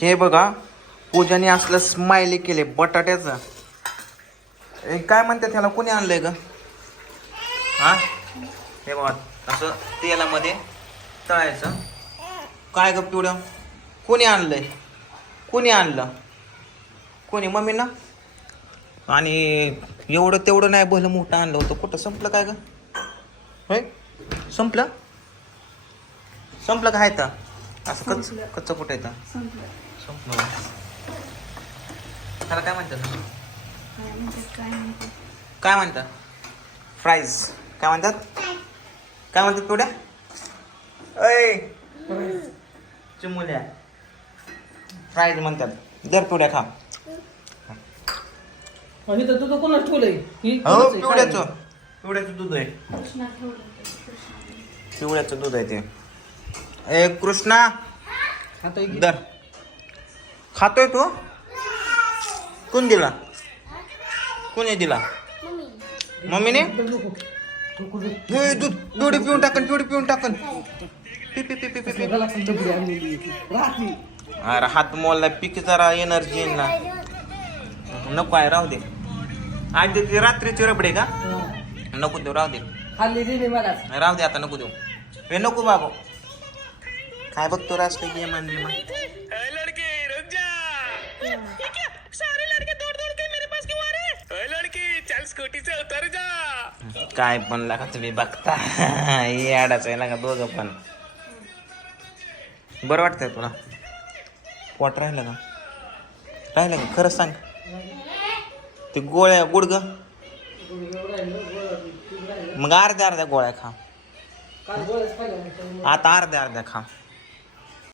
हे बघा पूजाने असलं स्माइली केले बटाट्याचं. हे काय म्हणतात त्याला? कोणी आणलंय ग? हा? हे बघा असं तेलामध्ये तळायचं. काय ग पिवळं? कोणी आणलंय? कोणी आणलं? कोणी? मम्मी ना आणि एवढं तेवढं नाही भलं मोठं आणलं होतं. कुठं? संपलं काय ग? होय? संपलं? संपलं काय तर? असं कच. कच्चं कुठं येतं संपलं. संपलं. त्याला काय म्हणतात? काय म्हणतात फ्राईज काय म्हणतात? काय म्हणतात? पिवड्या? अय चिमुल्या. फ्राईज म्हणतात. दर पिवड्या खा. आणि तर तुझं कोणाच ठेवलंय? ही हो? पिवड्याचं? पिवड्याचं दूध आहे. पिवळ्याचं दूध आहे ते. ए कृष्णा! एक- दर. खातोय तू? कोण दिला? कोणी दिला? मम्मीने. हे दूध पिवडी पिऊन टाकन पिवडी पिऊन टाकन. पी पी पी पी पी पी. अरे हात मोलला पीक जरा एनर्जी येईल ना. नको आहे राहू दे. आज ते ती रात्रीची रबडे का. नको देऊ राहू दे. राहू दे आता नको देऊ. हे नको बाबू. काय बघतो राष्ट्रीय गेम आणली मग लड़के रुक जा. ये क्या? सारे लड़के दौड़ दौड़ के मेरे पास क्यों आ रहे हैं? लड़की चल स्कूटी से उतर जा. काय पण लागा तुम्ही बघता. हे आडाच आहे लागा दोघं पण. बरं वाटतंय तुला? पोट राहिलं का? राहिलं का? खरंच सांग. ते गोळ्या गुडग मग अर्ध्या अर्ध्या गोळ्या खा. आता अर्ध्या अर्ध्या खा.